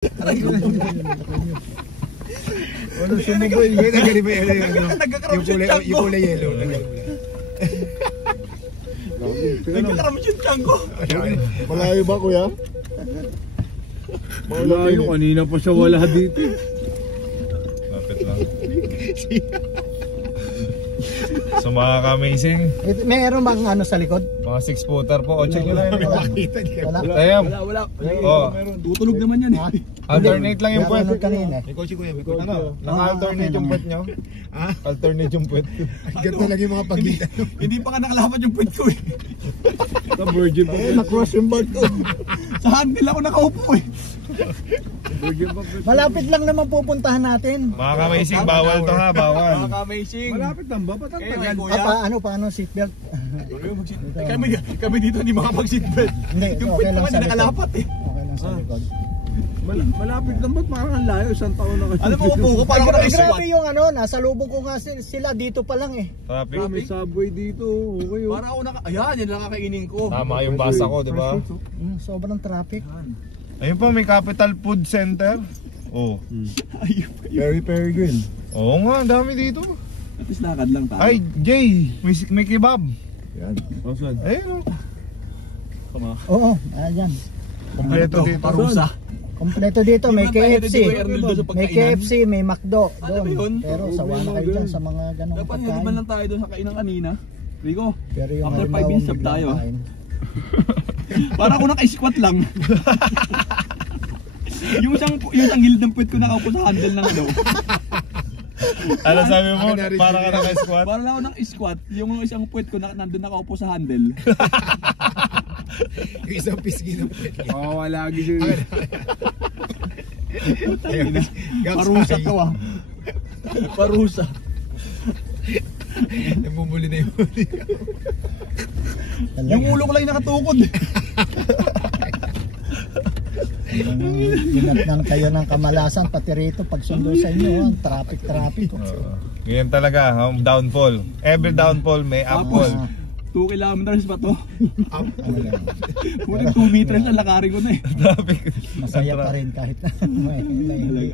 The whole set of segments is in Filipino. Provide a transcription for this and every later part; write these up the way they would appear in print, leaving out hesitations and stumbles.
Ano sumuboy? Yung kulay yellow. Nagkakaramit yung tiyan ko. Malayo ba kuya? Malayo, kanina pa siya wala dito. Lapit lang. So mga ka-amazing, Mayroon bang ano sa likod? mga 6 footer po. O check nyo lang yung Wala. Wala. Oh. Tutulog naman yan eh. Alternate lang yung puwet. Kanina. May kotse kuya, may kotse. Ano? Naka-alternate yung puwet nyo? Ha? Alternate yung puwet. Ganito lang yung mga pagitan. Hindi pa ka nakalapat yung puwet ko eh. Sa virgin pa. Na-cross yung board ko. Sa handle ako nakaupo eh. Malapit lang naman pupuntahan natin. Mga ka-amazing, bawal to ha, bawal. Ka-amazing. Malapit lang ba? Ba't ang tagal? Paano seatbelt? Kami dito hindi makapag-seatbelt. Hindi, Yung okay point lang naman sa hindi likod. nakalapat eh. Okay lang sa likod. Malapit lang ba't parang ang layo? Isang taon na kasi. Alam mo, upo ko parang ako Grabe na-squat. yung ano, nasa lubong ko nga sila dito pa lang eh. Traffic. May subway dito. Okay oh. Para ako ayan, yan lang kakainin ko. Tama yung basa ko, di ba? Sobrang traffic. Ayun po, may Capital Food Center. Oh. Very green. Oo nga, ang dami dito. At least lakad lang tayo. Ay, Jay, may kebab. Yan. Saan? Ayun. Oo, ayan. Kompleto dito. Parusa. Kompleto dito, may Di ba tayo KFC. nag-iway doon sa May pagkainan? KFC, may McDo. Ano ba yun? Pero sawa na kayo dyan sa mga ganong Dapat hindi man pagkain. lang tayo doon sa kainan kanina. Rico, Pero yung after 5 halimbawa, minutes sub biglang tayo. kain. Para ako naka-squat lang. yung isang gilid ng puwet ko nakaupo sa handle ng ano. Ano sabi mo? Para ka naka-squat? Para lang ako naka-squat, yung isang puwet ko nandun nakaupo sa handle. Yung isang pisngi ng puwet. Oo, lagi siya. Parusa to ah. Parusa. Namumuli na yung huli. Yung ulo ko lang yung nakatukod. Ginatnan kayo ng kamalasan, pati rito pag sundo sa inyo, traffic. Ganyan talaga, downfall. Every downfall may upfall. 2 kilometers pa to. Ano lang, Muna 2 meters na lakarin ko na eh. Traffic. masaya pa rin kahit na may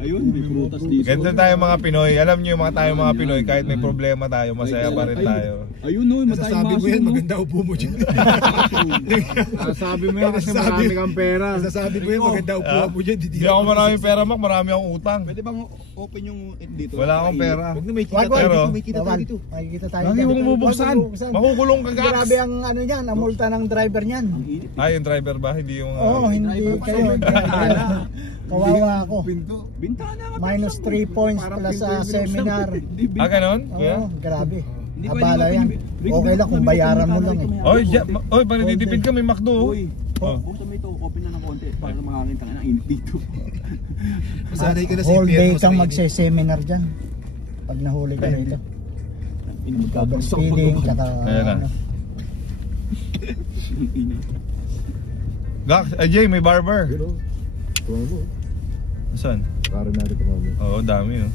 Ayun, may prutas dito. Ganito tayo mga Pinoy. Alam niyo yung mga tayo mga Pinoy, kahit may problema tayo, masaya pa rin tayo. Ayun no, matay Sasabi mo yan, maso no. maganda upo mo dyan. Sabi mo yan kasi marami kang pera. Sasabi mo yan, maganda upo mo dyan. Hindi ako maraming pera, Mac. Marami akong utang. Pwede bang open yung dito? Wala akong pera. Huwag na may kita Wag, tayo pero- dito, may kita tayo Bawal. dito. Makikita tayo Lagi dyan. mong bubuksan. Makukulong ka, Gax. Grabe ang ano niyan, ang multa ng driver niyan. Ay, yung driver ba? Hindi yung... Oo, hindi kayo. Kawawa ako. Bintana nga. Minus 3 points plus sa seminar. Ah, ganon? Oo, Kuya? grabe. Hindi Abala yan. Okay lang kung bayaran mo lang eh. Oy, pag nagtitipid ka, may McDo. oh. Uy, Oh. buksan mo ito, open na ng konti para makakita ka ng init dito. Sanay ka na sa Whole day impyerno sa kang init. magse-seminar dyan. Pag nahuli ka rito. Double Init speeding, tsaka Ayan na. ano. Gax, Jay, may barber. Pero, tuwa mo. Saan? Para natin tumama. Oo, dami no.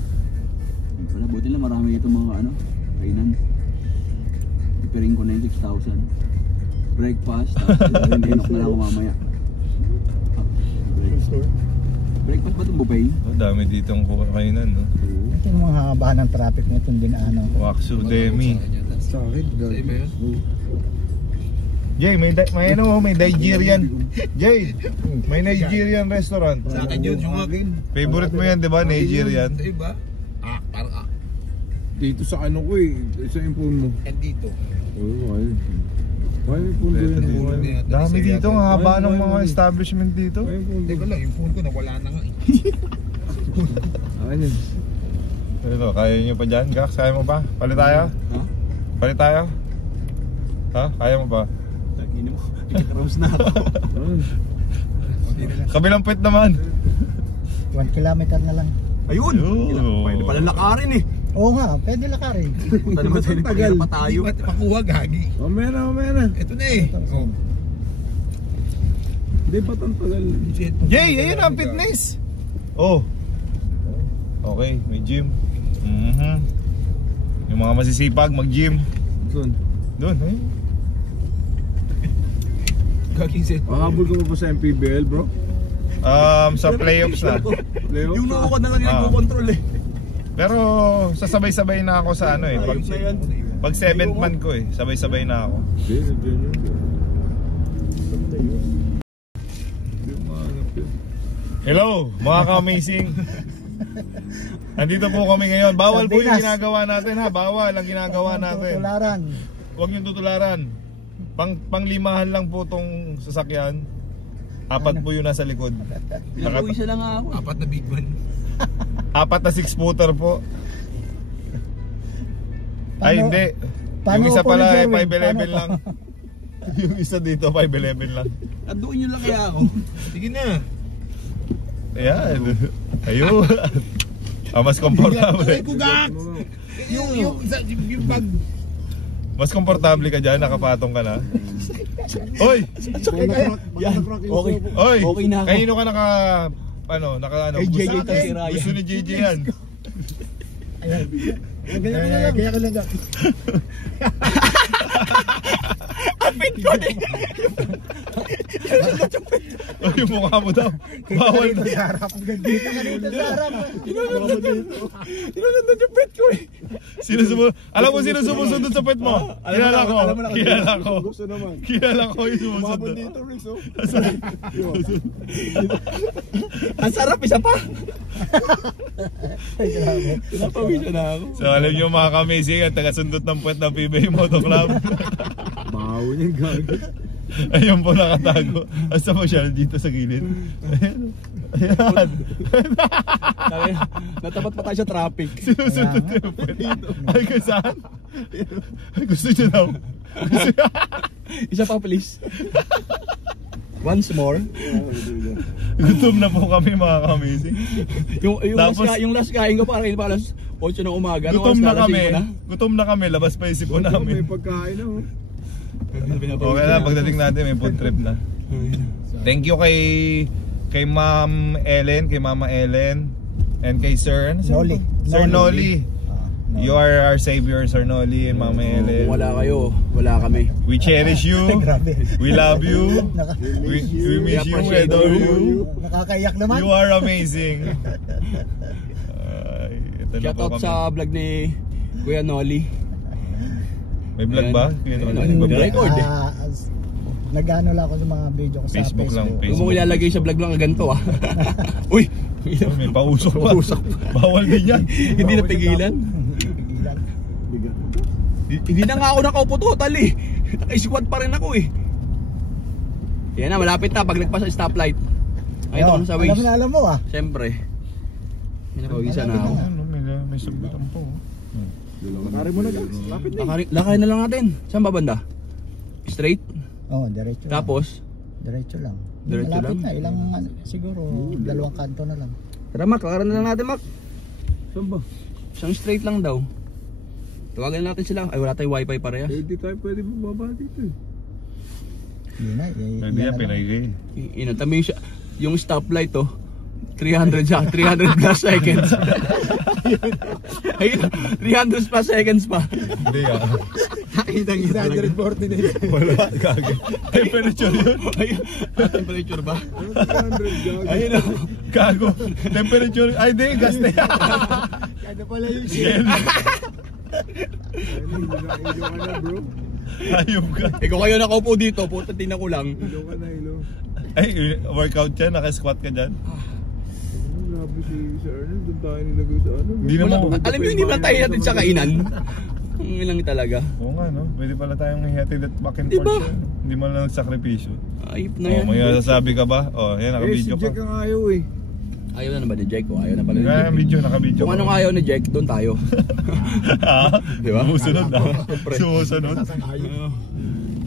Wala, buti lang marami itong mga ano, kainan. Ipiring ko na yung 6,000. Breakfast, tapos inok na lang ako mamaya. Breakfast ba itong buffet? Oh, dami dito ang kainan no. Ito yung mga haba ng traffic na itong dinaanan ko. Waksu Demi. Sa akin, Sa iba yun? Jay, may Nigerian. Jay, may Nigerian restaurant. Sa akin yun, yung akin. Favorite mo yan, 'di ba? Nigerian. Sa iba? Parang dito sa ano ko eh. Sa phone mo. And dito. Oo, ayun. Ayun yung phone ko yun. Dami dito, ang haba ng mga establishment dito. Ayun yung phone ko. Teka lang, yung phone ko nawala na nga eh. Ayun. Pero kaya nyo pa dyan, Gax? Kaya mo pa? Palit tayo? Ha? Palit tayo? Ha? Kaya mo pa? Lagyan mo, nag-cross na ako. Kabilang puwet naman. 1 kilometer na lang. Ayun! Ayun. Pwede pala lakarin eh. Oo nga, pwede lakarin. Punta naman tayo, nagpakita pa tayo. Di ba makuha gagi? Mamaya na. Ito na eh. Oh. Hindi ba't ang tagal? Jay, ayun ang fitness. Oh. Okay, may gym. Yung mga masisipag mag-gym. Saan? Doon, eh. Gaging set. Makabul ka pa sa MPBL bro? Sa playoffs na. Yung nuko na lang yung Ah. nagko-control eh. Pero sasabay-sabay na ako sa ano eh. Pag 7th man ko eh, sabay-sabay na ako. Hello, mga ka-amazing. Andito po kami ngayon. Bawal po yung ginagawa natin ha. Bawal ang ginagawa natin. Tutularan. Huwag niyong tutularan. Panglimahan lang po tong sasakyan. 4 po yun nasa likod. Isa lang nga ako. 4 na big one. 4 na 6-footer po. Ay hindi. paano Yung isa po pala ni eh, Jerwin? 511 Paano lang. Yung isa dito 511 lang. Anduin nyo lang kaya ako. Sige na. Ayan. Ayun. Mas komportable. Ay, kugak! Yung pag... Mas komportable ka dyan, nakapatong ka na. Oy! Yan. Okay. Oy! Okay na ako. Kanino ka naka Kay gusto- JJ Tasiraya. Gusto ni JJ yan. Kaya ka lang. Apit ko eh. Oy, yung mukha mo daw. Bawal na. Harap. Dito ka dito sa harap. Tinaganda yung pet ko eh. Alam mo sino sumusunod sa pet mo? Kilala ko. Kilala ko. Kilala ko yung sumusunod. Ang sarap, isa pa. Ay, grabe. Pinapawisan na ako. So alam nyo mga ka-amazing at taga-sundot ng puwet ng PBA Moto Club. Bawo niyang gago. Ayun po nakatago. Asa mo siya dito sa gilid. Ayan. Ayan. Natapat pa tayo sa traffic. Sinusunod yung puwet. Ay kung saan? Ay gusto niya daw. Isa pa please. Once more. Gutom na po kami mga ka-amazing. Tapos- yung last kain ko parang alas 8 ng umaga. Anong Gutom oras na lasing kami. ko na? Gutom na kami. Labas pa isip po May namin. pagkain na oh. Okay na, pagdating natin may food trip na. Thank you kay Ma'am Ellen, kay Mama Ellen, and kay Sir Noli. Sir Noli. Ah, You are our savior, Sir Noli and Mama Ellen. Kung wala kayo, wala kami. We cherish you. Grabe. We love you. We miss you. We adore you. Nakakaiyak naman. You are amazing. Ito na po Shoutout kami. sa vlog ni Kuya Noli. May vlog ba? Record eh. Nag-ano lang ako sa mga video ko sa Facebook lang, Huwag Facebook. mo ilalagay sa vlog lang ganito ah. Uy! May pausok pa. Bawal din yan. Hindi napigilan. Pigilan. Hindi na nga ako nakaupo total eh. Naka-squad pa rin ako eh. Yan na, malapit na pag nagpas sa stoplight. Ay, ito Ayun, sa Waze. alam mo ah. Siyempre. Pinapawisan na ako. May sagutan po. Lakarin mo na guys. Lapit na. Lakay na lang natin. Saan ba banda? Straight? Oo, diretso. lang. Tapos? Diretso lang. Diretso Malapit lang? na, ilang siguro 2 kanto na lang. Tara Mac, lakaran na lang natin Mac. Saan ba? Isang straight lang daw. Tawagan natin sila. Ay, wala tayong wifi parehas. Hindi tayo pwede bumaba dito eh. Yun na, Hindi yan, pinagay. Inatami yung stoplight to. 300 siya, 300 plus seconds. Ayun, 300 plus seconds pa. Hindi ah. Nakitang 149. Wala, kage. Temperature yun. Ayun, temperature ba? 300 gago. Ayun o. Gago. Temperature. Ay, di, gas na yan. Ano pala yung Shell. Ilo ka na bro. Ayop ka. Ikaw kayo nakaupo dito, puta tingnan ko lang. Ilo ka na ilo. Ay, workout yan. Naka-squat ka dyan. Grabe si Sir Ernest. Doon tayo nilagay sa ano. Hindi naman. Alam mo, hindi man tayo natin sa kainan. Ang ilang talaga. Oo nga, no? Pwede pala tayong hihatid at back and Diba? forth yan. Hindi mo lang nagsakripisyo. Ayop na Oh, yan. may sasabi ka ba? Oh, yan, Eh si naka-video Jack pa. ang ayaw eh. Ayaw na ba ni Jack? O ayaw na pala ni Yan, Jack. video, naka-video. Kung anong ayaw ni Jack, doon tayo. Ha? Diba? Sumusunod na. Siyempre. Sumusunod.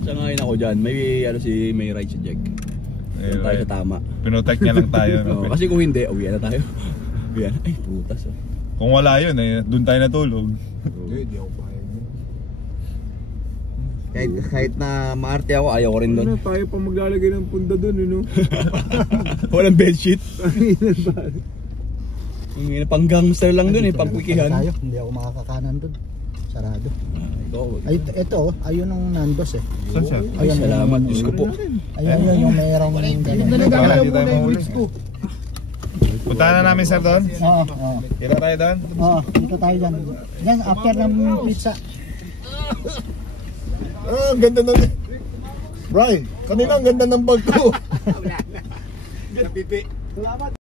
Sangayin ako dyan. May ano may right si Jack. Doon tayo sa tama. Pinotek niya lang tayo. No? Oo, kasi kung hindi, uwi na tayo. Uwi na. Ay, putas oh. Kung wala yun, eh, doon tayo natulog. Hindi ako payag. Kahit na maarte ako, ayaw ko rin doon. Ano, tayo pa maglalagay ng punda doon, you know? Walang bedsheet. Tanginan ba? Pang gangster lang doon eh, pang kwikihan. Tayo, hindi ako makakakanan doon. Sarado. Ay, ito, ayun ang Nandos eh. Saan siya? Ay, salamat. Diyos ko po. Ayun yung mayroong gano'n. Wala, hindi tayo mahuli. Punta na namin sir doon. Oo. Kita tayo doon. Oo, dito tayo dyan. Yan, after ng pizza. Ang ganda ng... Brian, kanina ang ganda ng bag ko.